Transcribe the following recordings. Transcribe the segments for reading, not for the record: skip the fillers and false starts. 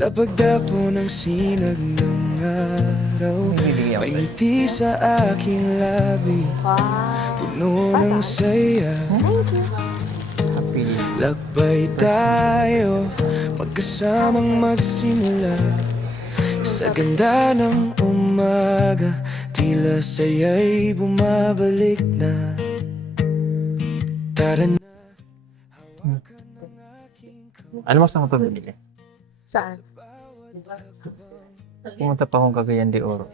Sa pagdapo ng sinag ng araw, may ngiti sa aking labi, puno ng saya. Lakbay tayo, magkasamang magsimula. Sa ganda ng umaga, tila saya'y bumabalik na. Tara na. Alam mo saan ko ito binili? Saan? Pumunta pa akong Cagayan de Oro.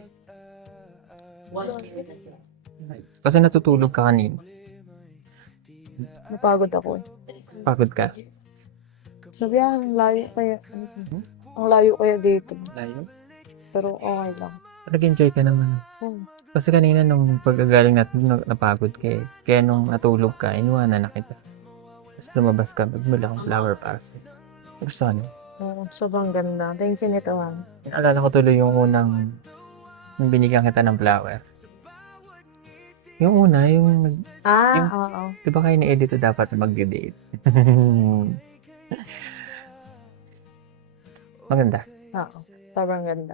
Kasi natutulog ka kanina. Napagod ako eh. Pagod ka. Sabi ang layo kaya, ang layo kaya dito. Layo? Pero okay lang. Nag-enjoy ka naman. Kasi kanina nung pagkagaling natin, napagod ka eh. Kaya nung natulog ka, inuwanan na kita. Tapos lumabas ka, magmula akong flower para sa'yo. Gusto ka niyo? Oo, sobrang ganda. Thank you nito, ha. Alala ko tuloy yung unang yung binigyan kita ng flower. Yung una, yung Oo. di ba kayo na-edit dapat mag-date? Maganda. Oo, sobrang ganda.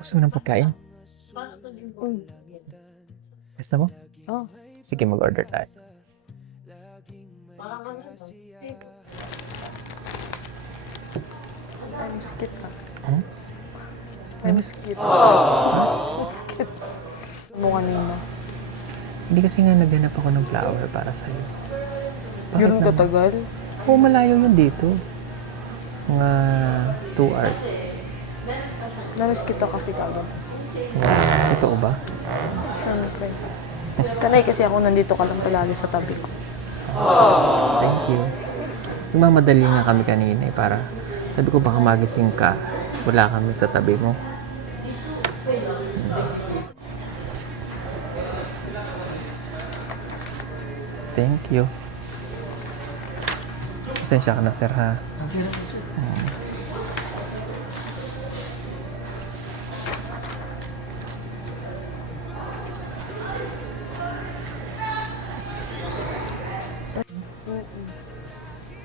Gusto mo ng pagkain? Gusto mo? Oh. Sige, mag-order tayo. I'm skit na. Hmm? I'm skit. I'm skit. Mo kanina. Hindi kasi nga naghanap ako ng flower para sa'yo. Yun naman? katagal? Oo, malayo yun dito. Mga 2 hours. Namiss kita kasi kagad. Totoo ba? Siyempre. Sanay kasi ako nandito ka lang palagi sa tabi ko. Thank you. Nagmamadali nga kami kanina eh, para sabi ko baka magising ka. Wala kami sa tabi mo. Thank you. Pasensya ka na, sir, ha?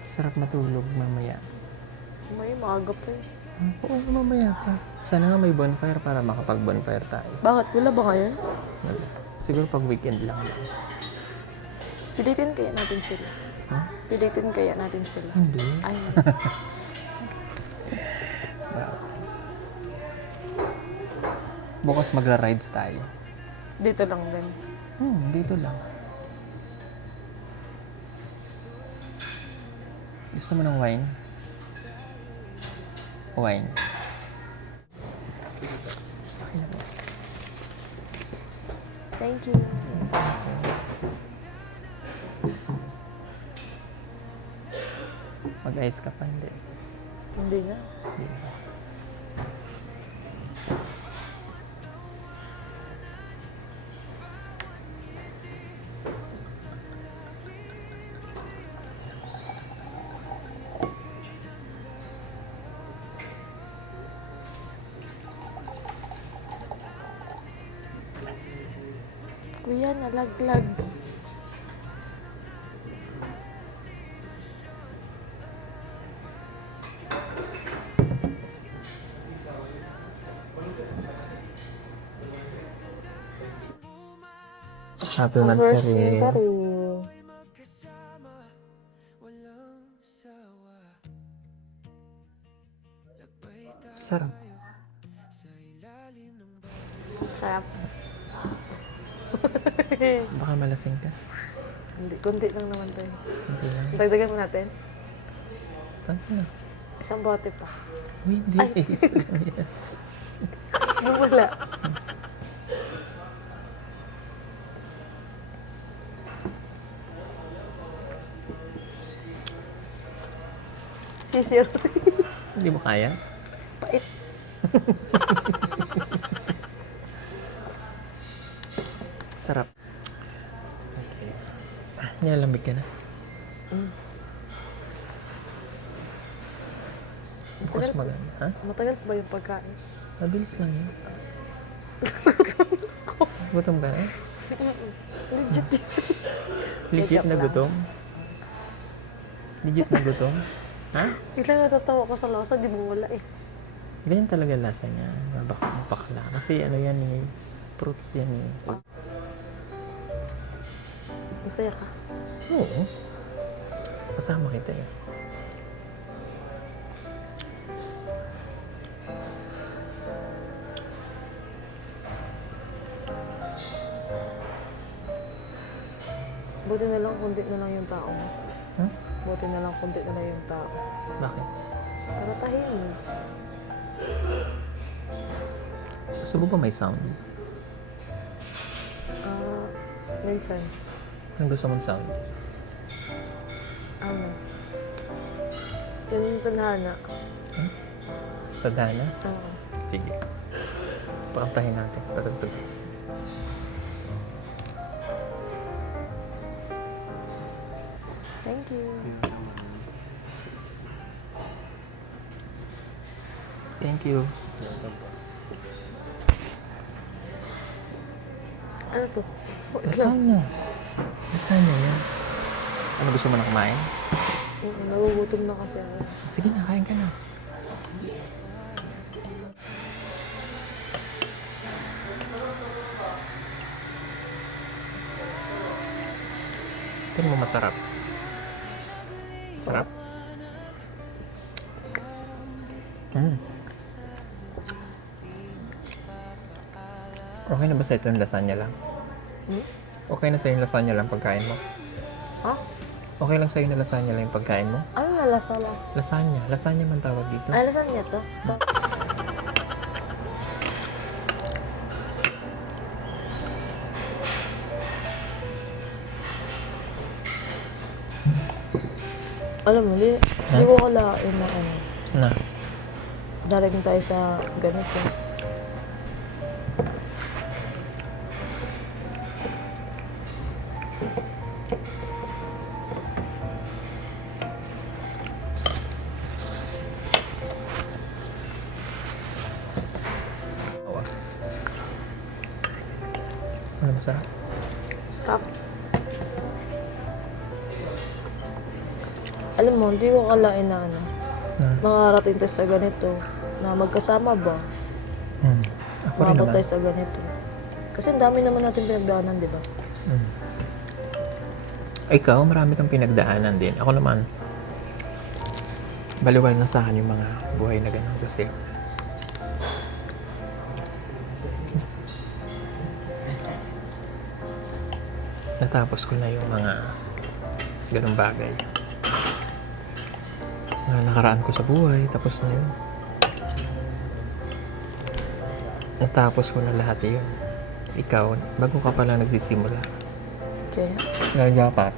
Sarap matulog mamaya. May maaga pa eh. Oo, mamaya pa. Sana nga may bonfire para makapag-bonfire tayo. Bakit? Wala ba ngayon? Siguro pag weekend lang. Pilitin kaya natin sila. Ha? Pilitin kaya natin sila. Hindi. Ay, Bukas magra-rides tayo. dito lang din. Dito lang. Gusto mo ng wine? Wine. Thank you. Mag-ice ka pa, hindi. Hindi na. Kuya, nalaglag. Happy anniversary. Sarap. Sarap. Baka malasing ka. Hindi, kunti lang naman tayo. Hindi lang. Dagdagan mo natin. Tanto na. Isang bote pa. Uy, hindi. Isa lang yan. Wala. Sisir. Hindi mo kaya? Pait. Sarap. Okay. Nilalamig ka na? Bukas Matagal- maganda. Ha? Matagal pa ba yung pagkain? Mabilis lang yun. Gutom ka na? Legit yun. Legit na lang. gutom? Legit na gutom? Ha? Biglang natatawa ko sa lasa, di mo wala eh. Ganyan talaga lasa niya. Bakla. Kasi ano yan eh. Fruits yan eh. Masaya ka. Oo. Kasama kita eh. Buti na lang, kundi na lang yung tao mo. Hmm? Buti na lang, kundi na lang yung tao. Bakit? Taratahin mo. Gusto mo ba may sound? Minsan, Anong gusto mong sound? ano, yung tanhana. Tadhana? Oo. Sige. Pakantahin natin. Patagtag. Thank you. Thank you. Ano to? Lasagna. Lasagna yan. Ano gusto mo na kumain? Nagugutom na kasi ako. Sige na, kain ka na. Ito mo masarap. Sarap? Okay na ba sa ito yung lasagna lang? Okay na sa'yo yung lasagna lang pagkain mo? Ha? Okay lang sa'yo na lasagna lang yung pagkain mo? Ano na lasa lang? Lasagna. Lasagna man tawag dito. Ay, lasan niya to? Alam mo, di ko kalain na ano. Na. Darating tayo sa ganito. Awa. Ano masarap? Sarap. Alam mo, hindi ko kalain na ano. Makarating tayo sa ganito. Na magkasama ba? Ako rin Mabot naman. tayo sa ganito. Kasi ang dami naman natin pinagdaanan, di ba? Ikaw, marami kang pinagdaanan din. Ako naman, baliwal na sa akin yung mga buhay na gano'n kasi natapos ko na yung mga ganong bagay. Mga nakaraan ko sa buhay, tapos na yun. Natapos ko na lahat yun. Ikaw, bago ka pala nagsisimula. Okay. Kaya dapat,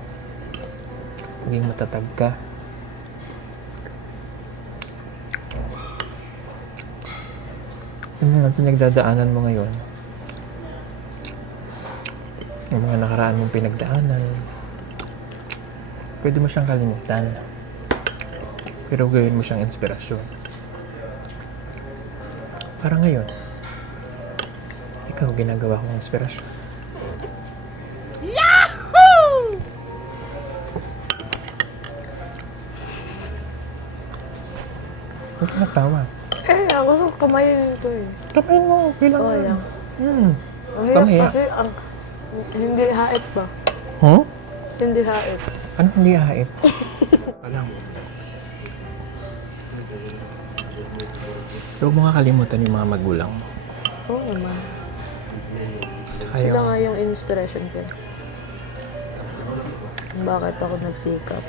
maging matatag ka. Yung mga pinagdadaanan mo ngayon, yung mga nakaraan mong pinagdaanan, pwede mo siyang kalimutan. Pero gawin mo siyang inspirasyon. Para ngayon, ikaw ginagawa kong inspirasyon. Huwag ka nagtawa. Gusto ko kamayin ito eh. Kapain mo, bilang Oo, yan. Ang hirap Kamaya. kasi ang hindi hait ba? Huh? Hindi hait. Ano hindi hait? Alam. Huwag mo kakalimutan yung mga magulang mo. Oo naman. Tsaka Sila yung, nga yung inspiration ko. Bakit ako nagsikap?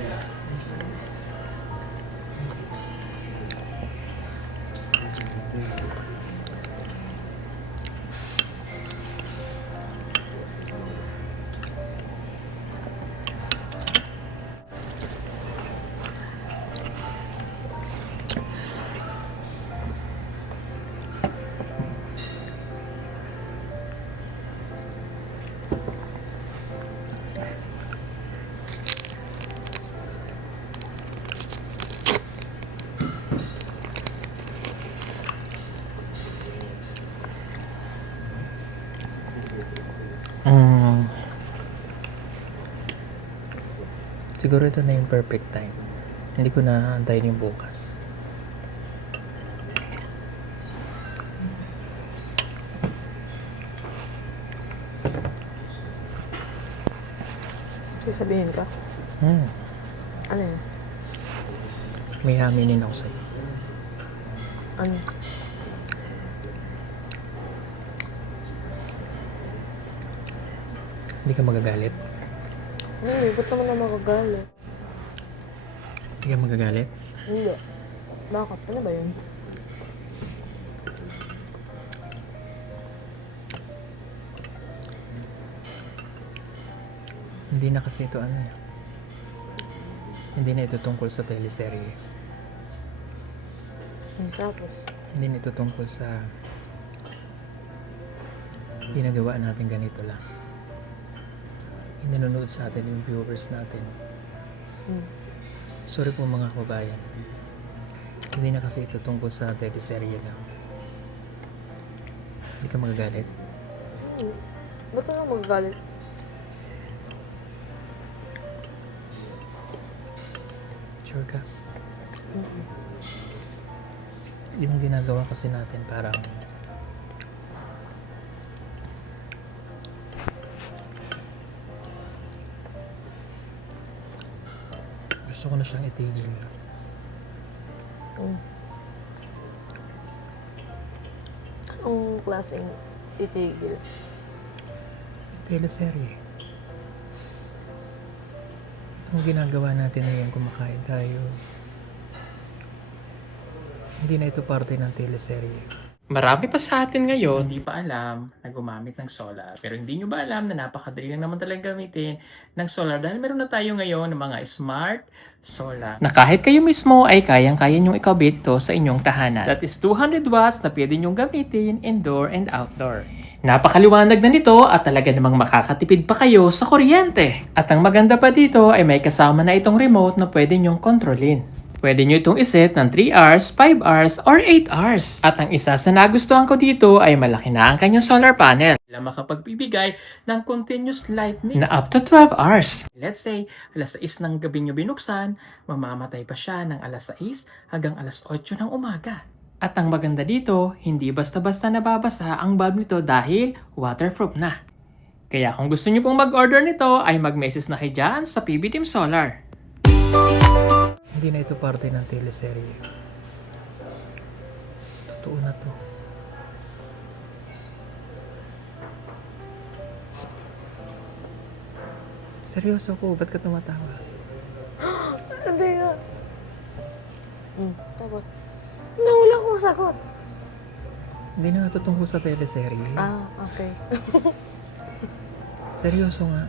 siguro ito na yung perfect time Hindi ko na antayin yung bukas. Sabihin ka? Ano yun? May haminin ako sa'yo. Ano? Hindi ka magagalit? Hindi, ba't naman na makagalit? Hindi ka magagalit? Hindi. Bakit? Ano ba yun? Hindi na kasi ito hindi na ito tungkol sa teleserye. Tapos? Hindi na ito tungkol sa ginagawa natin ganito lang. Yung nanonood sa atin, yung viewers natin. Sorry po mga kababayan. Hindi na kasi ito tungkol sa teleserye lang. Hindi ka magagalit? Ba't na magagalit? Sure ka? Yung ginagawa kasi natin parang gusto ko na siyang itigil. Anong klaseng itigil? Teleserye. Ang ginagawa natin ngayon, kumakain tayo. Hindi na ito parte ng teleserye. Marami pa sa atin ngayon, hindi pa alam na gumamit ng solar. Pero hindi nyo ba alam na napakadali lang naman talaga gamitin ng solar dahil meron na tayo ngayon ng mga smart solar. Na kahit kayo mismo ay kayang-kaya nyong ikabit to sa inyong tahanan. That is 200 watts na pwede nyong gamitin indoor and outdoor. Napakaliwanag na nito at talaga namang makakatipid pa kayo sa kuryente. At ang maganda pa dito ay may kasama na itong remote na pwede nyong kontrolin. Pwede nyo itong iset ng 3 hours, 5 hours, or 8 hours. At ang isa sa nagustuhan ko dito ay malaki na ang kanyang solar panel. Na makapagbibigay ng continuous lightning na up to 12 hours. Let's say, alas 6 ng gabi nyo binuksan, mamamatay pa siya ng alas 6 hanggang alas 8 ng umaga. At ang maganda dito, hindi basta-basta nababasa ang bulb nito dahil waterproof na. Kaya kung gusto nyo pong mag-order nito, ay mag-message na kayo dyan sa PB Team Solar. Hindi na ito parte ng teleserye. Totoo na to. Seryoso ko, ba't ka tumatawa? Hindi nga. Tapos? Wala akong sagot. Hindi na nga ito tungkol sa teleserye. Okay. Seryoso nga.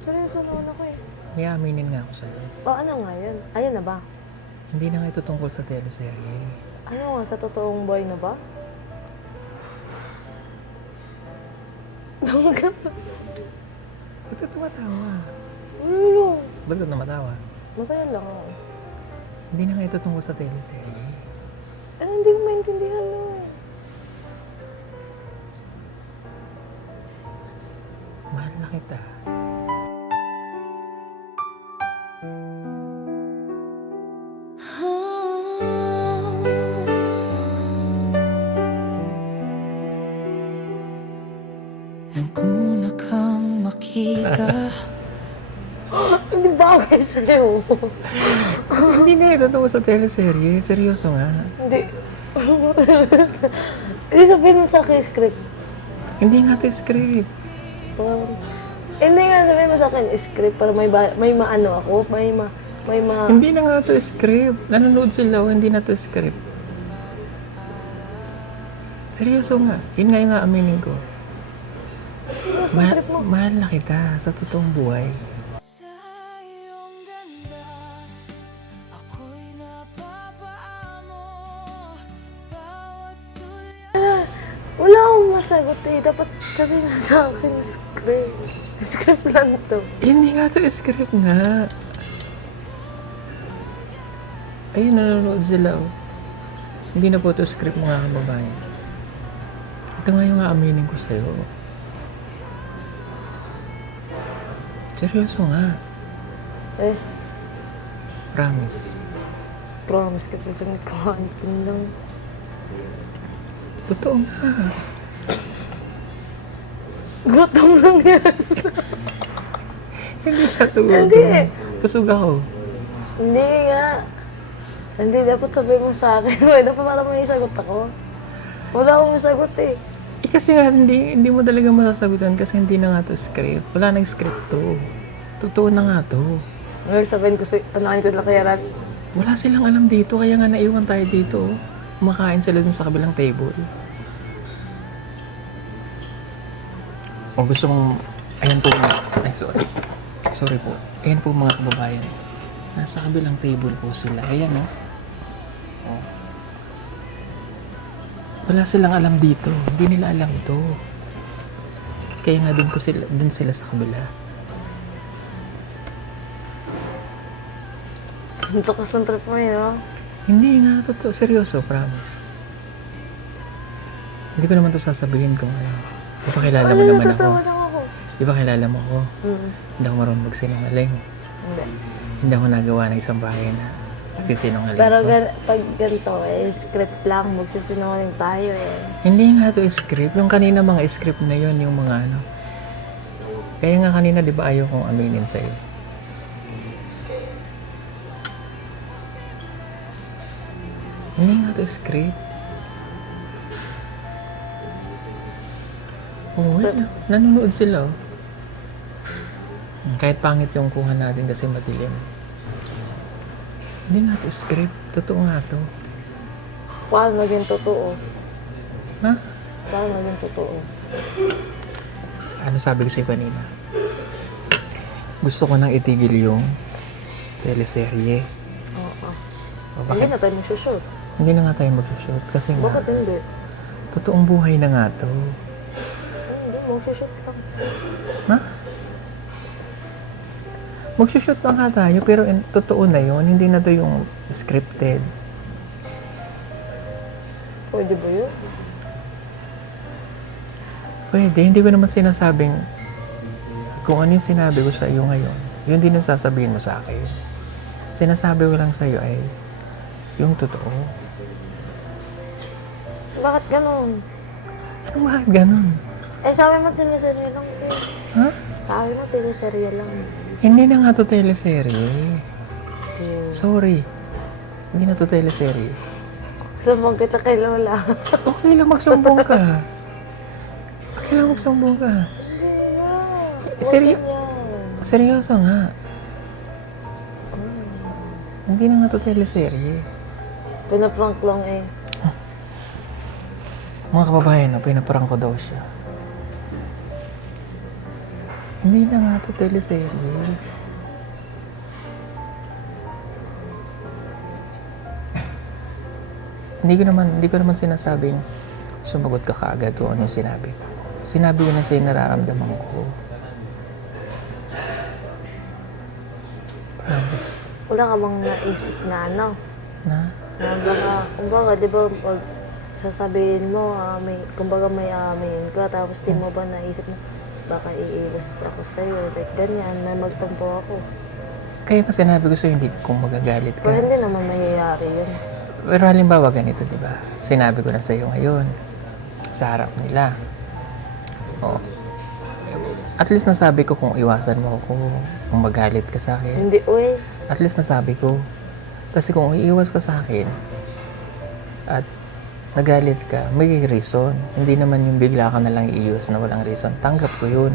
Seryoso naman ako eh. May aminin nga ako sa'yo. Ano nga yan? Ayan na ba? Hindi na nga ito tungkol sa teleserye. Ano nga, sa totoong buhay na ba? Ba't ka tumatawa? Ano? Ba't ka tumatawa? Masaya lang ako. Hindi na nga ito tungkol sa teleserye. Hindi mo maintindihan mo. Mahal na kita. Naguna kang makita. Hindi bagay sa'yo. Hindi na ito tungkol sa teleserye. Seryoso nga. Hindi. Hindi sabihin mo sa akin script. Hindi nga ito script. Hindi nga sabihin mo sa akin script para may maano ako, may ma... Hindi na nga ito script. Nanonood sila, hindi na ito script. Seryoso nga. Yun nga yung aminin ko. Ano sa script mo? Mahal na kita sa totoong buhay. Wala akong masagot eh. Dapat sabihin mo sa akin script. Script lang to. Hindi nga ito script nga. Ayun, nanonood sila. Oh. Hindi na po ito script mga kababayan. Ito nga yung aaminin ko sa'yo. Seryoso nga. Promise. Promise ka pa sa nagkakaipin lang. Totoo nga. Gutom lang yan. Hindi natuwa. Hindi. Busog ako. Hindi nga. Hindi, dapat sabihin mo sa akin. Dapat para may sagot ako. Wala akong sagot eh. Eh kasi nga, hindi mo talaga masasagutan kasi hindi na nga to script. Wala nang script to. Totoo na nga to. Ngayon sabihin ko sa anakin ko na kaya ran. Wala silang alam dito, kaya nga naiwan tayo dito. Kumakain sila dun sa kabilang table. O gusto mong, ayan po mga, ay sorry. Sorry po. Ayan po mga kababayan. Nasa kabilang table po sila. Ayan o. Oh. Wala silang alam dito. Hindi nila alam ito. Kaya nga dun sila sa kabila. Ang takas ng trip mo yun, oh. Hindi nga, totoo. Seryoso, promise. Hindi ko naman to sasabihin kung ano. Di ba kilala mo naman ako? Natatawa lang ako. Di ba kilala mo ako? Mm. Hindi ako marunong magsinungaling. Hindi. Hindi ako nagawa ng isang bagay na nagsisinungaling Pero ko. pag ganito, script lang, magsisinungaling tayo eh. Hindi nga to script. Yung kanina mga script na yon yung mga ano. Kaya nga kanina di ba ayaw kong aminin sa'yo. Hindi nga to script. Oo, nanonood sila oh. Kahit pangit yung kuha natin kasi madilim. Hindi nga to script. Totoo nga to. Paano maging totoo? Ha? Paano maging totoo? Ano sabi ko sa'yo kanina? Gusto ko nang itigil yung teleserye. Oo. O, Hindi bakit? na tayo magsushoot. Hindi na nga tayo magsushoot kasi nga, Bakit hindi? totoong buhay na nga to. Hindi, magsushoot lang. Ha? Magsushoot pa nga tayo pero totoo na yun. Hindi na to yung scripted. Pwede ba yun? Pwede. Hindi ko naman sinasabing kung ano yung sinabi ko sa iyo ngayon. Yun din yung sasabihin mo sa akin. Sinasabi ko lang sa iyo ay yung totoo. Bakit ganun? Ano bakit ganun? Eh, sabi mo teleserye lang. Eh. Ha? Sabi mo teleserye lang. Hindi na nga to teleserye. Hmm. Sorry. Hindi na to teleserye. Sumbong kita kay Lola. Okay lang magsumbong ka. Okay lang magsumbong ka. Hindi na. Seryo- Huwag yan. Seryoso nga. Hindi na nga to teleserye. Pinaprank lang eh. Mga kababayan, pinaprank ko daw siya. Hindi na nga to teleserye. Hindi ko naman sinasabing sumagot ka kaagad kung ano yung sinabi ko. Sinabi ko na sa'yo nararamdaman ko. Promise. Wala ka bang naisip na ano? Na? Na baka, kumbaga, di ba, pag sasabihin mo, kumbaga may amin ka, tapos di mo ba naisip na, baka iiwas ako sa'yo, like ganyan, na magtampo ako. Kaya kasi sinabi ko sa'yo, hindi kung magagalit ka. Pero hindi naman mayayari yun. Pero halimbawa ganito, di ba? Sinabi ko na sa'yo ngayon, sa harap nila. O, at least nasabi ko kung iwasan mo ako, kung magalit ka sa akin. Hindi, uy. At least nasabi ko. Kasi kung iiwas ka sa akin, at nagalit ka, may reason. Hindi naman yung bigla ka na lang iiwas na walang reason. Tanggap ko yun.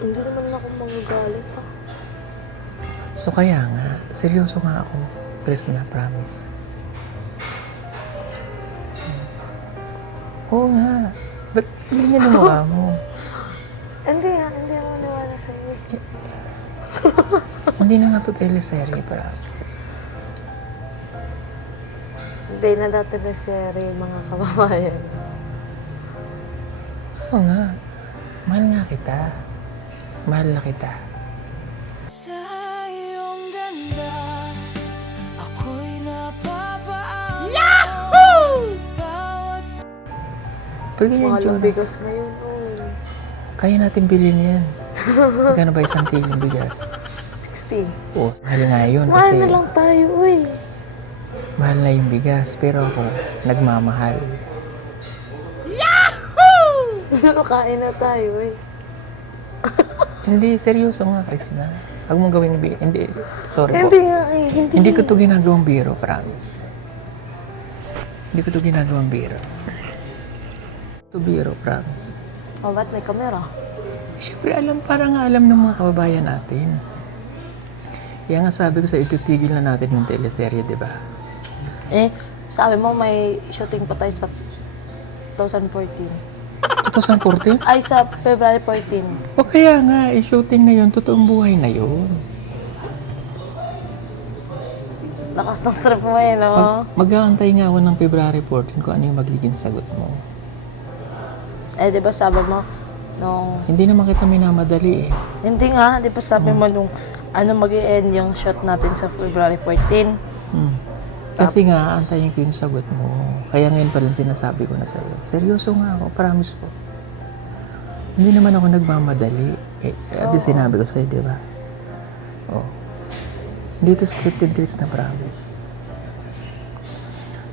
Hindi naman ako magagalit pa. So kaya nga, seryoso nga ako. Krishna, promise. Oo nga. Ba't hindi niya namuha mo? Hindi ako maniwala sa'yo. Hindi na nga to teleserye, promise. Hindi na dati na serie, mga kababayan. Oo nga. Mahal nga kita. Mahal na kita. Sa iyong ganda, ako'y napapaamo. Yahoo! Bawat Pwede yun, Mahal ang Jonah. bigas ngayon, oh. Kaya natin bilhin yan. Magkano ba isang kilong bigas? 60. Oo, mahal nga yun Mahal kasi na lang tayo, uy. mahal na yung bigas. Pero ako, nagmamahal. Kain na tayo, uy. Hindi, seryoso nga, Krishna. Huwag mong gawin biro. Hindi, sorry po. Hindi nga eh, hindi. Hindi ko to ginagawang biro, promise. Hindi ko to ginagawang biro. To biro, promise. Oh, ba't may kamera? Siyempre, parang alam ng mga kababayan natin. Kaya nga sabi ko sa ititigil na natin yung teleserye, di ba? Eh, sabi mo may shooting pa tayo sa 2014. 2014? Ay, sa February 14. O kaya nga, i-shooting na yun, totoong buhay na yun. Lakas ng trip mo eh, no? Mag-aantay nga ako ng February 14 kung ano yung magiging sagot mo. Eh, di ba sabi mo, nung... Hindi naman kita minamadali eh. Hindi nga, di ba sabi mo nung ano mag-i-end yung shot natin sa February 14? Hmm. Kasi nga, aantayin ko yung sagot mo. Kaya ngayon pa lang sinasabi ko na sa'yo. Seryoso nga ako, promise ko. Hindi naman ako nagmamadali. At sinabi ko sa'yo, di ba? Oh. Hindi to scripted, Chris, na promise.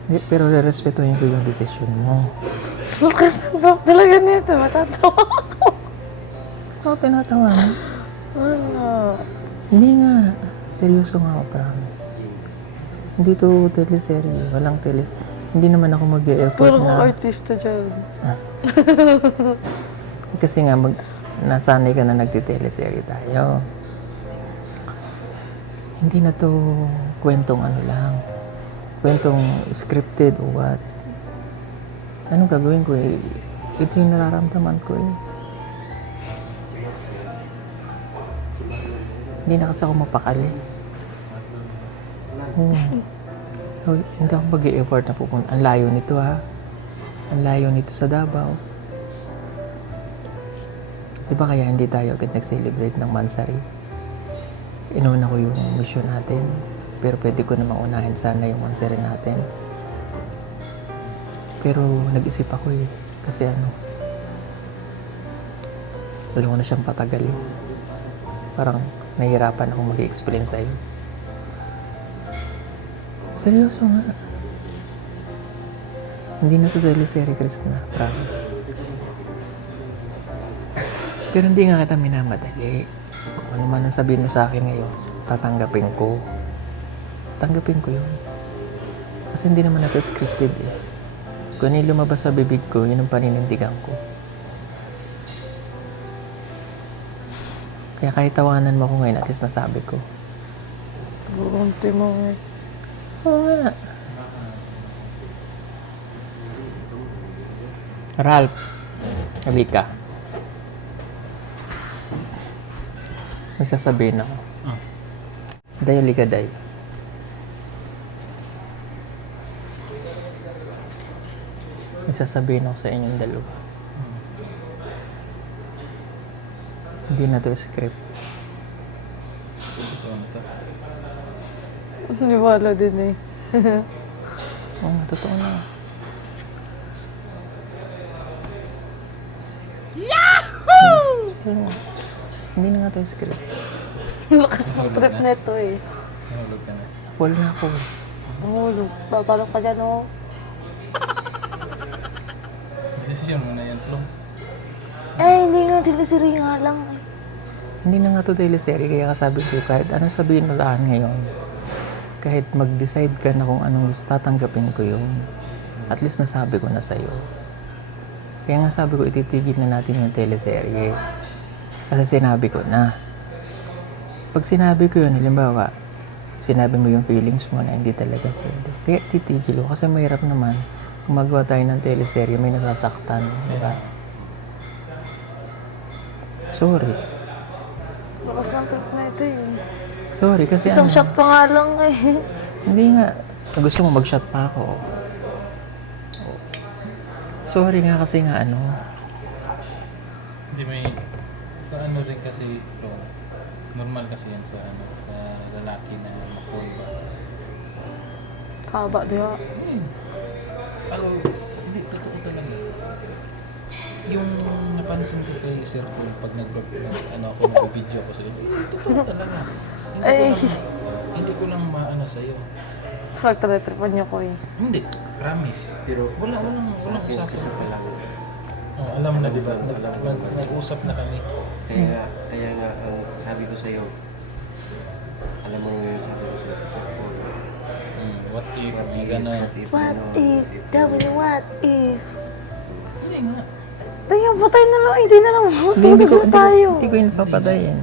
Hindi, pero rerespetuhin ko yung desisyon mo. Lakas ng drop talaga nito, matatawa ako. Ako tinatawa mo. Ano? Hindi nga. Seryoso nga ako, promise. Hindi to teleserye. Walang tele... Hindi naman ako mag-e-effort Puro na... artista dyan. Kasi nga, nasanay ka na nagtiteleserye tayo. Hindi na to kwentong ano lang. Kwentong scripted o what. Anong gagawin ko eh? Ito yung nararamdaman ko eh. Hindi na kasi ako mapakali. Hindi ako mag-e-effort na pupunta. Ang layo nito ha. Ang layo nito sa Davao. Di ba kaya hindi tayo agad nag-celebrate ng Mansari? Inuna ko yung mission natin. Pero pwede ko na maunahin sana yung Mansari natin. Pero nag-isip ako eh. Kasi wala ko na siyang patagalin. Parang nahihirapan akong mag-explain sa'yo. Seryoso nga. Hindi na to teleserye, Krishna. Promise. Pero hindi nga kita minamadali. Kung ano man ang sabihin mo sa akin ngayon, tatanggapin ko. Tanggapin ko yun. Kasi hindi naman na to scripted eh. Kung ano yung lumabas sa bibig ko, yun ang paninindigan ko. Kaya kahit tawanan mo ko ngayon, at least nasabi ko. Burunti mo eh. Oo nga. Ralph, halika. May sasabihin ako. Day, halika, Day. May sasabihin ako sa inyong dalawa. Hindi na to script. Niwala din eh. Oo nga, totoo na. Yahoo! Hindi na nga to script. Lakas ng trip nito eh. Nahulog ka na. Full na ako. Mahulog. Tatalong ka dyan oh. Desisyon mo na yan, Flo. Eh, hindi nga. Tilisiri nga lang eh. Hindi na nga to teleserye, kaya kasabi ko kahit anong sabihin mo sa akin ngayon, kahit mag-decide ka na kung anong gusto, tatanggapin ko yun. At least nasabi ko na sa'yo. Kaya nga sabi ko, ititigil na natin yung teleserye. Kasi sinabi ko na. Pag sinabi ko yun, halimbawa, sinabi mo yung feelings mo na hindi talaga pwede. Kaya titigil ko. Kasi mahirap naman, kung magawa tayo ng teleserye, may nasasaktan. Diba? Sorry. Lakas ng trip na ito eh. Sorry, kasi Isang shot pa nga lang eh. Hindi nga. Gusto mo mag-shot pa ako. Sorry nga kasi nga Hindi may... Sa rin kasi, Flo, normal kasi yan sa sa lalaki na makuha ba. Saba, di ba? Pero, hindi, totoo talaga. Yung napansin ko kay Sir Paul pag ako, nag-video ko sa inyo, totoo talaga. Ay, Hindi ko lang maano sa'yo. pagtalitripan niyo ko eh. Hindi, promise. Pero Walang sa akin usapan. kasi pa lang. Oh, alam na, di ba? Nag-usap na kami. Kaya nga, ang sabi ko sa'yo, alam mo yung sabi ko sa'yo sa cellphone. What if, gano'n. What if? Dami ni what if? Hindi nga. Tayo, patay na lang. Hindi na lang. Hindi ko, Tulog na tayo. hindi ko yun papadayin.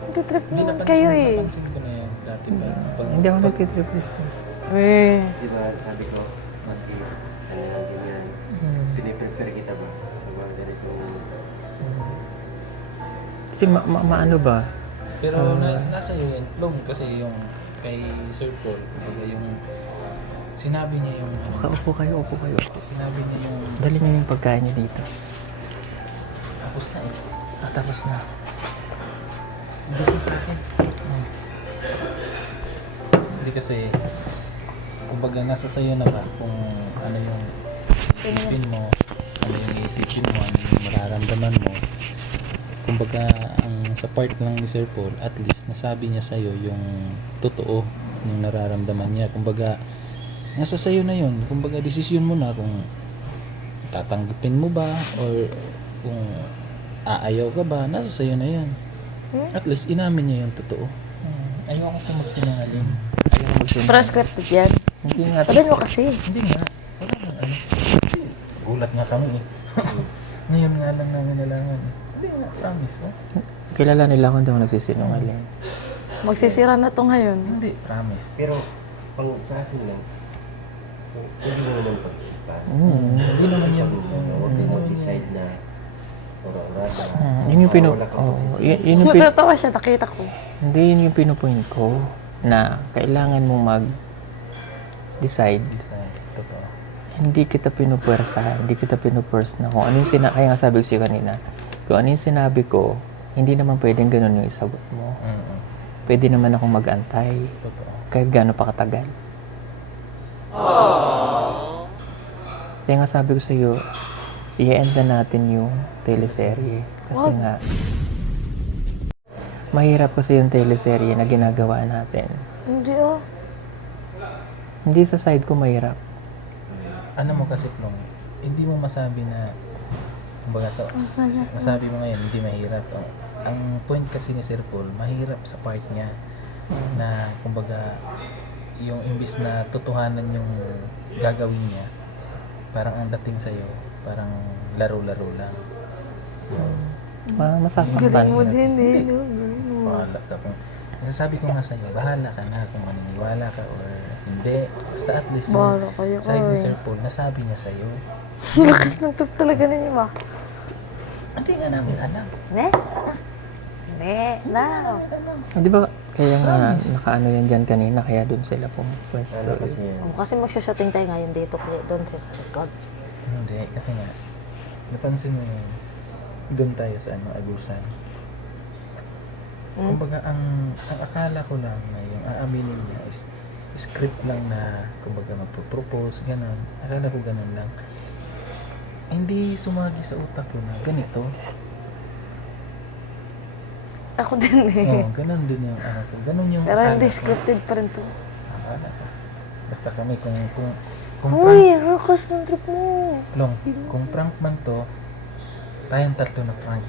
Nagtitrip Hindi naman kayo eh. napansin ko na yan dati ba? Hindi ako nagtitrip risk. Eh. Di ba sabi ko, what if, ganyan, ganyan. Piniprepare kita ba sa mga ganitong Kasi maano ba? Pero nasa iyo yan. Long kasi yung kay Sir Paul, kumbaga yung sinabi niya yung Upo kayo, upo kayo. sinabi niya yung Dali niyo yung pagkain niyo dito. tapos na eh. Tapos na. Gusto sa akin. Hindi kasi kumbaga nasa sayo na ba kung ano yung isipin mo, ano yung isipin mo, ano yung mararamdaman mo. Kumbaga ang sa part lang ni Sir Paul, at least nasabi niya sa'yo yung totoo yung nararamdaman niya. Kumbaga nasa sayo na yun. Kumbaga desisyon mo na kung tatanggapin mo ba or kung aayaw ka ba, nasa sayo na yan. At least inamin niya yung totoo. Ayaw kasi magsinungaling. Ayaw magsinungaling. Pero scripted yan. Hindi nga. Sabihin mo kasi. Hindi nga. Wala nang ano. Gulat nga kami eh. Ngayon nga lang namin nalaman eh. Hindi nga, promise oh. Kilala nila kung hindi ako nagsisinungaling. Magsisira na to ngayon. Hindi, promise. Pero, pang sa akin lang, hindi mo naman pag-isipan. Hindi naman yan. Huwag kang mag-decide na ora-orada. Yun yung Wala kang pagsisisi. yun yung Natatawa siya, nakita ko. hindi yun yung pinupoint ko na kailangan mo mag-decide. Decide. Totoo. Hindi kita pinupwersa, hindi kita pinupwers na kung ano yung kaya nga sabi ko sa'yo kanina, kung ano yung sinabi ko, hindi naman pwedeng ganun yung isagot mo. Pwede naman akong mag-antay Totoo. kahit gaano pa katagal. Kaya nga sabi ko sa'yo, i-end na natin yung teleserye. Kasi nga, mahirap kasi yung teleserye na ginagawa natin. Hindi oh. Hindi sa side ko mahirap. Ano mo kasi, Plong, hindi mo masabi na kumbaga masabi mo ngayon, hindi mahirap. Ang point kasi ni Sir Paul, mahirap sa part niya na kumbaga yung imbis na totohanan yung gagawin niya, parang ang dating sa'yo, parang laro-laro lang. Masasaktan. Galing mo din eh. Bahala ka kung nasasabi ko nga sa'yo, bahala ka na kung maniniwala ka or hindi. Basta at least Bahala kayo, side ni oy. Sir Paul, nasabi niya sa'yo. Lakas ng tip talaga ninyo ba? Hindi nga namin alam. Ne? Ne? Na. Di ba, kaya nga nakaano yan dyan kanina, kaya doon sila pumapwesto. Ano kasi yan? Kasi magsha-shooting tayo ngayon dito kaya doon sir sa likod. Hindi, kasi nga, napansin mo yun, doon tayo sa agusan. Kumbaga, ang akala ko lang na yung aaminin niya is script lang na, kumbaga, magpropose, gano'n. Akala ko gano'n lang. Hindi sumagi sa utak ko na ganito. Ako din eh. Oo, gano'n din yung ano ko. Gano'n yung Pero akala hindi ko. scripted pa rin to. Akala ko. Basta kami, kung Uy, lakas ng trip mo. Long, kung prank man to, tayong tatlo na prank.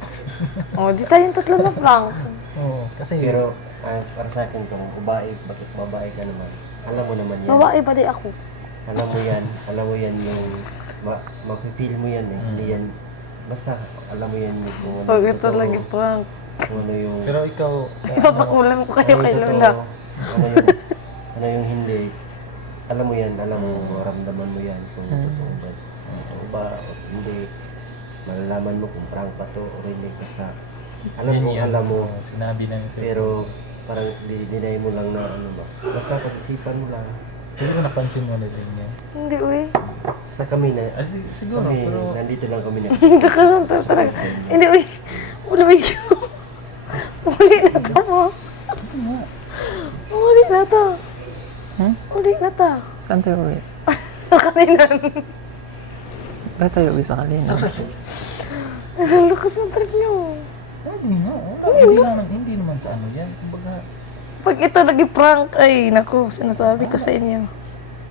Oh, di tayong tatlo na prank. Oo, kasi Pero, para sa akin, kung babae, bakit babae ka naman? Alam mo naman yan. Babae pa di ako. Alam mo yan yung, mapipil mo yan eh. Hindi yan, basta alam mo yan yung kung ano. Pag ito totoo, lagi prank. Kung ano yung, pero ikaw sa Ipapakulam ko kayo ano kay yung Lola. totoo, ano yung hindi. Alam mo yan, ramdaman mo yan kung totoo ba. O ba, hindi, malalaman mo kung prank pa to o hindi. Basta, alam mo, sinabi lang sa'yo. pero parang dinay mo lang na ano ba. Basta pag-isipan mo lang. Siguro napansin mo na din yan. Hindi, uy. Basta kami na, Siguro, kami, pero nandito lang kami na. Lakas ng trip talaga. Hindi, uy. Uli na to. Uli na to. Uli na to. Saan tayo uwi? Kaninan. Ba't tayo uwi sa kanina? Lakas ng trip niyo. hindi nga. Hindi naman sa ano yan. Kumbaga, Pag ito nag-prank, ay, naku, sinasabi ko sa inyo.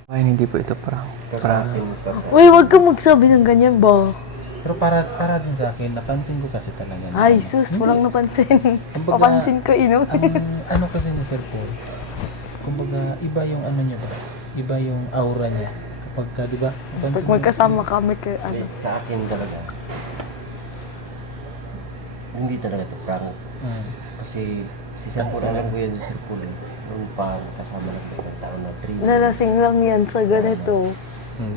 Ay, hindi po ito prank. Pero sa akin, kasi, Uy, wag kang magsabi ng ganyan ba? Pero para din sa akin, napansin ko kasi talaga. na Ay, ano, sus, walang napansin. Kumbaga, Papansin ko, ino. ang ano kasi ni Sir Paul, kumbaga iba yung ano niya ba? Iba yung aura niya. Kapag ka, di ba? Pag magkasama kami, ano. sa akin talaga, hindi talaga ito prank. Mm. Kasi si Sir Paul, alam ko yan si Sir Paul eh. Nung pa kasama ng taon na 3 Nalasing lang yan sa ganito.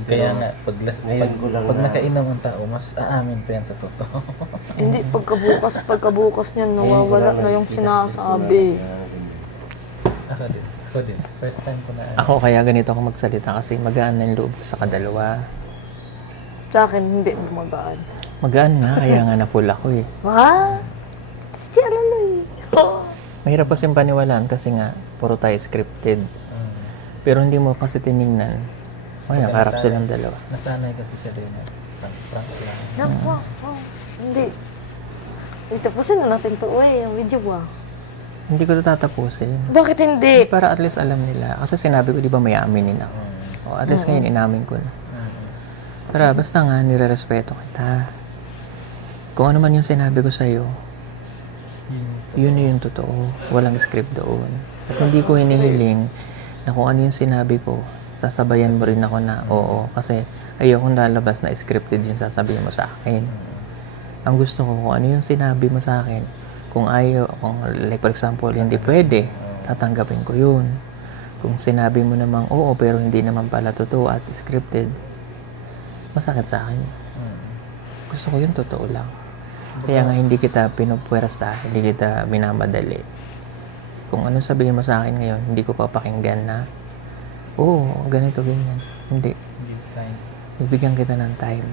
Kaya nga, ngayon ko lang pag na- nakainom ang tao, mas aamin pa yan sa totoo. Hindi, pagkabukas niyan, nawawala na yung sinasabi. Ako din. First time ko na Ako kaya ganito ako magsalita kasi magaan na yung loob sa kadalawa. Sa akin, hindi magaan. Magaan nga, kaya nga na-full ako eh. Ha? Chichi, alaloy. Mahirap kasi paniwalaan kasi nga, puro tayo scripted. Pero hindi mo kasi tinignan. O yan, harap silang dalawa. Nasanay kasi siya din. Prank lang. Naku, hindi. Tapusin na natin to, yung video ba? Hindi ko ito tatapusin. Bakit hindi? Para at least alam nila. Kasi sinabi ko, di ba may aminin ako. O at least ngayon, inamin ko na. Pero basta nga, nire-respeto kita. Kung ano man yung sinabi ko sa'yo, yun yung totoo. Walang script doon. At hindi ko hinihiling na kung ano yung sinabi ko, sasabayan mo rin ako na oo. Kasi ayokong lalabas na scripted yung sasabihin mo sa akin. Ang gusto ko, kung ano yung sinabi mo sa akin, kung ayaw, kung like for example, hindi pwede, tatanggapin ko yun. Kung sinabi mo namang oo, pero hindi naman pala totoo at scripted, masakit sa akin. Gusto ko yung totoo lang. Kaya nga hindi kita pinupwersa, hindi kita minamadali. Kung ano sabihin mo sa akin ngayon, hindi ko papakinggan na, oo, ganito, ganyan. Hindi. Hindi time. Bibigyan kita ng time.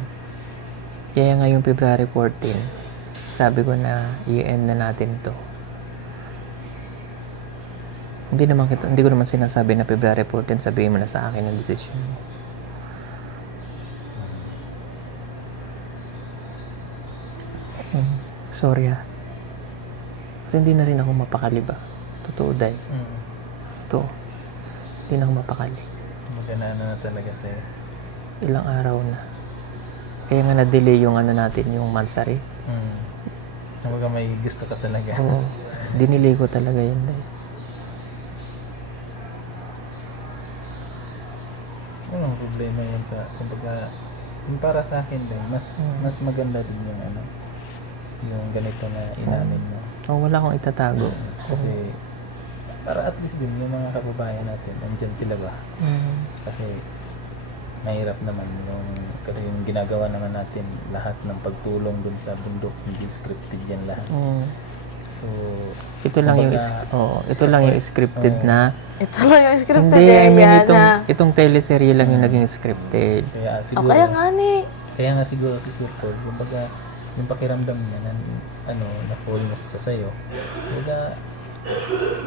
Kaya nga yung February 14, sabi ko na i-end na natin to. Hindi ko naman sinasabi na February 14, sabihin mo na sa akin ang decision mo. Sorry ah. Kasi hindi na rin ako mapakali ba? Totoo dahil. Totoo. Hindi na ako mapakali. Magana na talaga sa'yo. Ilang araw na. Kaya nga na-delay yung ano natin, yung mansari. Kumbaga may gusto ka talaga. Oo. Dinilay ko talaga yun dahil. Anong problema yan sa, kumbaga, yung para sa akin din, mas maganda din yung ano, yung ganito na inamin mo. Oh, wala akong itatago. Kasi, para at least din yung mga kababayan natin, andyan sila ba? Kasi, mahirap naman yung, kasi yung ginagawa naman natin, lahat ng pagtulong dun sa bundok, hindi scripted yan lahat. So, Ito lang yung ito lang yung scripted na. Ito lang yung scripted Hindi, I mean yan itong teleserye lang yung naging scripted. kaya O siguro, kaya nga ni. kaya nga siguro si Sir Paul, kumbaga, yung pakiramdam niya na, na fall mo sa sayo, kumbaga,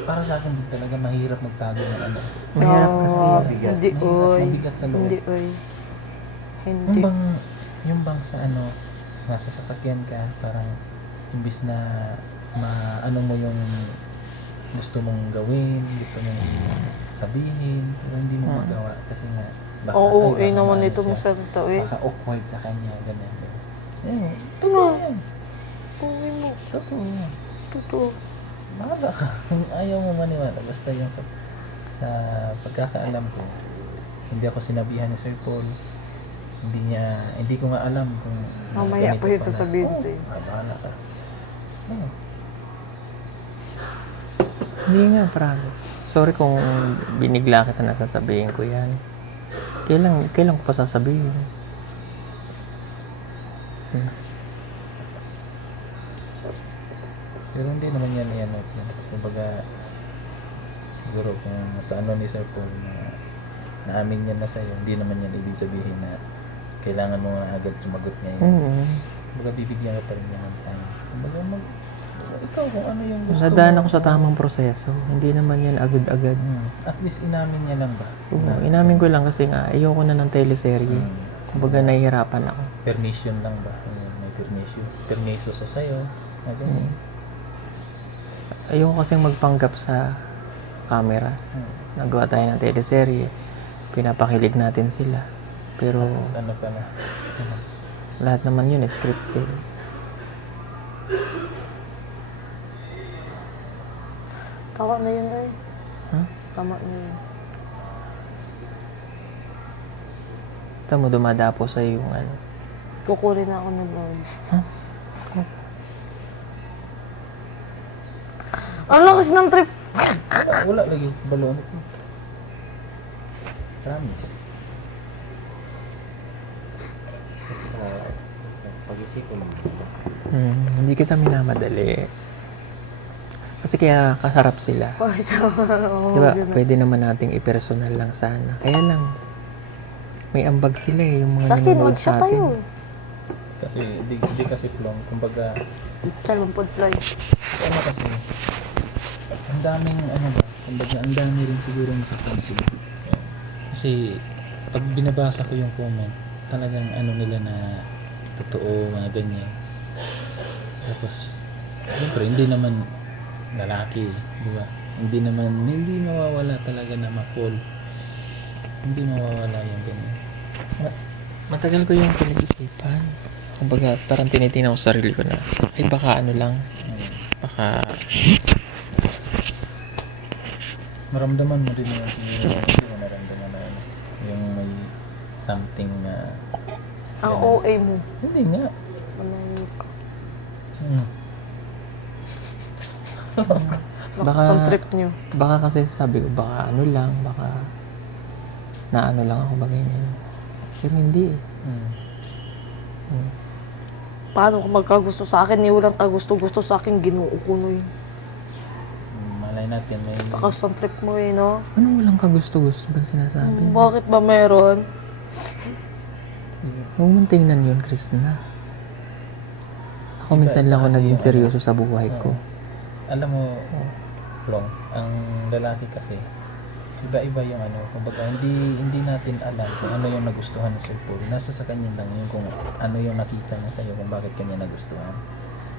para sa akin din talaga mahirap magtago ng ano. Mahirap kasi. mabigat. Hindi, oy. Mabigat sa loob. Hindi, oy. Yung Hindi. bang, yung bang sa ano, nasa sasakyan ka, parang, imbis na, ano mo yung gusto mong gawin, gusto mong sabihin, pero hindi mo magawa kasi nga, baka, Oo, baka naman maano ito siya, mo salita, eh. baka awkward sa kanya, ganyan. Ito na. Uwi mo. Totoo yan. Totoo. Bahala ka. Kung ayaw mo maniwala, basta yung sa pagkakaalam ko, hindi ako sinabihan ni Sir Paul. Hindi ko nga alam kung Mamaya ganito pa yun pala. sasabihin Oo, sa'yo. bahala ka. Oo. Hindi nga, promise. Sorry kung binigla kita na sasabihin ko yan. Kailan ko pa sasabihin? Pero hindi naman yan yan. Kumbaga, siguro kung sa ano ni Sir Paul na naamin niya na sa'yo, hindi naman yan ibig sabihin na kailangan mo na agad sumagot ngayon. Kumbaga, bibigyan ka pa rin niya ng time. Kumbaga, ikaw kung ano yung gusto Nadaan mo. ako sa tamang proseso. Hindi naman yan agad-agad. At least inamin niya lang ba? Oo, inamin ko lang kasi nga, ayoko na ng teleserye. Kumbaga, nahihirapan ako. Permission lang ba? May permission. Permiso sa sayo. Na ganyan. Ayoko kasing magpanggap sa camera. Nagawa tayo ng teleserye. Pinapakilig natin sila. Pero Tapos ano pa na. lahat naman yun scripted. Tama na yun ay. Huh? Tama na yun. Tama mo, dumadapo sa yung ano. Kukurin na ako ng loob. Ang lakas ng trip! Wala lagi. Balon. Promise. Basta, pag-isipin mo. Hindi kita minamadali. Kasi kaya kasarap sila. Ay, tama. Oo, Diba? ganun. Pwede naman nating i-personal lang sana. Kaya lang, may ambag sila eh. Yung mga Sa akin, nanonood mag-shot sa atin. tayo. Kasi di kasi plong. Kumbaga, Salmon pod fly. ano kasi, ang daming ano ba, kumbaga ang dami rin siguro napapansin. Kasi pag binabasa ko yung comment, talagang ano nila na totoo, mga ganyan. Tapos, siyempre, hindi naman lalaki, di ba? Hindi mawawala talaga na ma-fall. Hindi mawawala yung ganyan. Matagal ko yung pinag-isipan. Kumbaga, parang tinitinaw sa sarili ko na, ay baka ano lang, baka Maramdaman mo din yung siguro, hindi mo maramdaman na ano, yung may something na Ang OA mo. hindi nga. Manahimik ko. Lakas Baka- ng trip niyo. baka kasi sabi ko, baka ano lang, baka na ano lang ako ba ganyan. Pero hindi eh. Paano kung magkagusto sa akin, walang kagusto-gusto sa akin, ginoo ko no yun. Malay natin may Lakas ng trip mo eh, no? Ano walang kagusto-gusto ba sinasabi? Bakit ba meron? Huwag mong tingnan yun, Krishna. Ako minsan lang ako kasi naging yung seryoso sa buhay ko. alam mo, Plong, ang lalaki kasi iba-iba yung ano, kumbaga hindi natin alam kung ano yung nagustuhan ni Sir Paul. Nasa sa kanya lang yung kung ano yung nakita niya sa'yo, kung bakit kanya nagustuhan.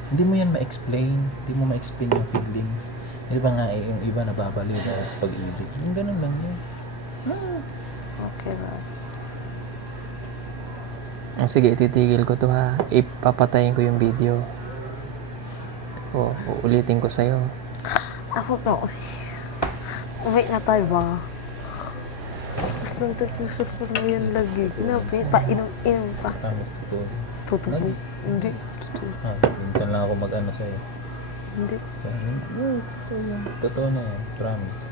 Hindi mo yan ma-explain, hindi mo ma-explain yung feelings. Di ba nga yung iba nababaliw dahil sa pag-ibig. Yung ganun lang yun. Okay ba? Oh, sige, titigil ko to ha. Ipapatayin ko yung video. O, uulitin ko sa'yo. Ako to. Wait na tayo ba? Gusto nang puso ko na yan lagi. Inapita, inom pa. Promise to God. Totoo. Hindi. Totoo. Minsan lang ako mag-ano sa'yo. Hindi. Totoo na yan, promise.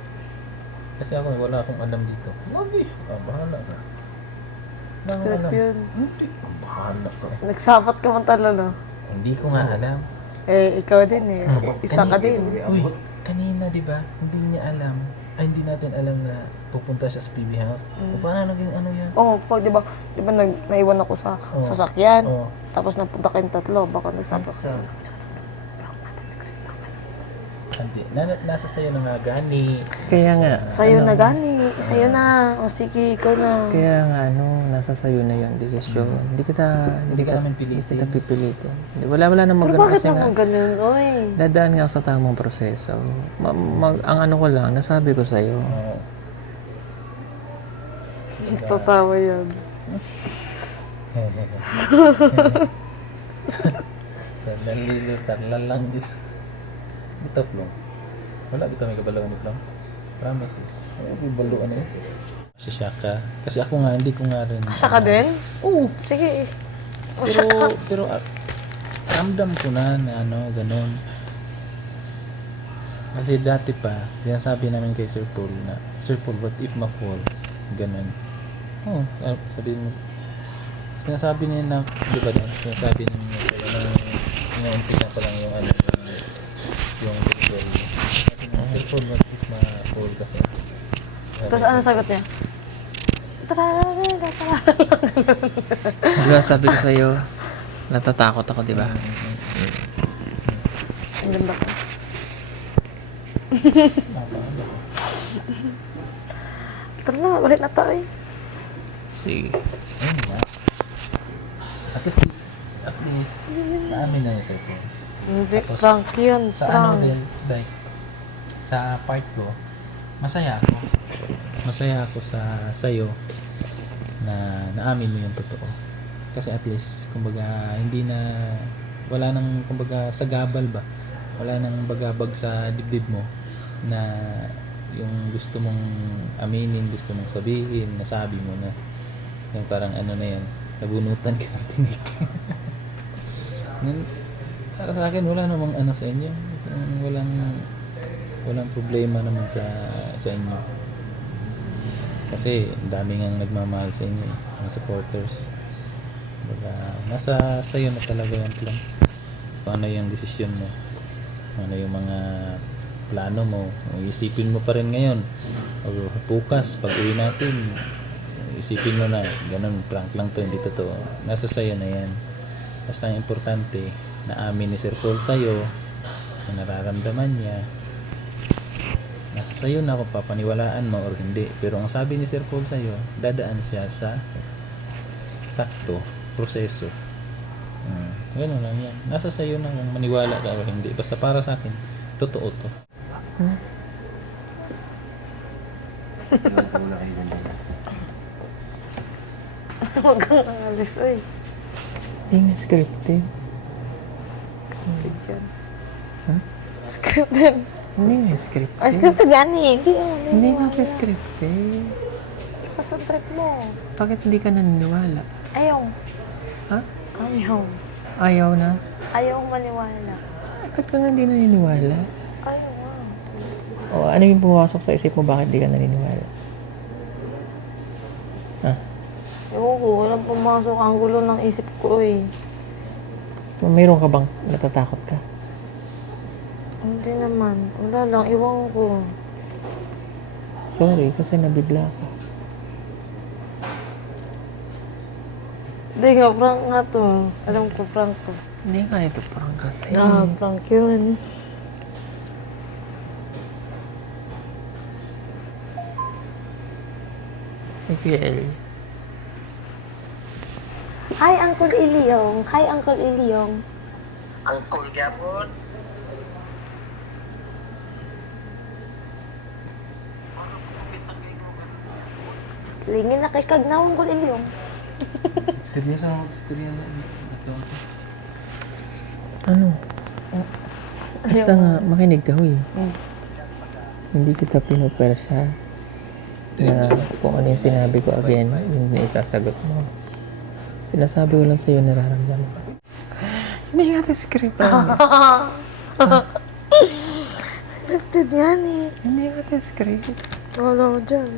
Kasi ako, wala akong alam dito. Mabi, bahala ka. Wala akong Script alam. yun. Hindi, bahala ka. Nagsapat ka man tala, no? Hindi ko nga alam. Eh, ikaw din eh. Isa ka din. Uy, kanina di ba, hindi niya alam, ay hindi natin alam na pupunta siya sa PB House. O paano naging ano yan? Oo, pag di ba naiwan ako sa Oo. sasakyan. Oo. Tapos napunta kayong tatlo, baka nagsapat Sa, Hindi, nasa sayo na nga gani. Kaya nga, Sa'yo na gani. Sa'yo na. O sige, ikaw na. kaya nga nasa sa'yo na yung desisyon. Hindi Hindi ka namin hindi pilitin. kita pipilitin. Wala na Pero maganda bakit kasi nga. naman ganun, oy? Dadaan nga ako sa tamang proseso. Ang ano ko lang, nasabi ko sa'yo. Oo. Tatawa yan. Sa nalilitar lang Diyos. Ito, Plong. Wala kita may kabalawan ni Plong. Promise. Ay, may baluan eh. Si Shaka. Kasi ako nga, hindi ko nga rin. Siya ka din? Oo. Sige. O, siya ka. Pero ramdam ko na ano, ganun. Kasi dati pa, sinasabi namin kay Sir Paul na, Sir Paul, what if ma-fall? Ganun. Oo, sabihin mo. Sinasabi niya na, di ba din? Sinasabi niya sa'yo na umpisa pa lang yung ano, yung picture. Sabi niya, Sir Paul, what if ma-fall kasi? Tapos ano sagot niya? Diba sabi ko sa'yo, natatakot ako, di ba? Ang ganda ko. Tara na, ulit na tayo eh. Sige. Ayun nga. At least, naamin na niya Sir Paul. Hindi, Tapos, prank yun, Sa ano prank. rin, like, sa part ko, masaya ako. Masaya ako sa'yo na naamin mo yung totoo. Kasi at least, kumbaga, wala nang, kumbaga, sagabal ba? Wala nang bagabag sa dibdib mo na yung gusto mong aminin, gusto mong sabihin, nasabi mo na. Yung parang ano na yan, nabunutan ka ng tinik. Para sa akin, wala namang ano sa inyo. Walang problema naman sa inyo. Kasi dami ngang nagmamahal sa inyo, ang supporters. Baga, nasa sa'yo na talaga yan lang. Kung ano yung desisyon mo, kung ano yung mga plano mo, isipin mo pa rin ngayon. O bukas, pag uwi natin, isipin mo na, ganun, prank lang to, hindi totoo. Nasa sa'yo na yan. Basta ang importante, na amin ni Sir Paul sa'yo, na nararamdaman niya, nasa sayo na kung papaniwalaan mo or hindi. Pero ang sabi ni Sir Paul sa'yo, dadaan siya sa sakto proseso. Ganun lang yan. Nasa sayo na kung maniwala ka o hindi. Basta para sa akin, totoo to. Iwan ko muna kayo dyan. Huwag kang alis, uy. Hindi nga scripted. Scripted yan. Huh? Scripted. Hindi nga scripted. Ay, scripted yan eh. Hindi nga scripted. Basta trip mo. Bakit hindi ka naniniwala? Ayaw. Ha? Ayaw. Ayaw na? Ayaw maniwala. Bakit ka nga hindi naniniwala? Ayaw nga. O ano yung pumasok sa isip mo bakit hindi ka naniniwala? Ha? Ewan ko, walang pumasok ang gulo ng isip ko eh. Mayroon ka bang natatakot ka? Hindi naman. Wala lang, iwan ko. Sorry, kasi nabigla ka. Hindi nga, prank nga to. Alam ko, prank to. Hindi nga ito parang kasi. Prank yun. Miguel. Hi, Uncle Ilyong. Hi, Uncle Ilyong. Angkol gyapon. Lingin na kay Kagnaw, Uncle Ilyong. Seryoso ako mag-istorya na ito. Ano? Basta nga, makinig ka, huy. Hindi kita pinupwersa na kung ano yung sinabi ko again, yun na isasagot mo. Sinasabi ko lang sa'yo nararamdaman ko. Hindi nga ito script lang. Scripted yan eh. Hindi nga ito script. Wala ko dyan.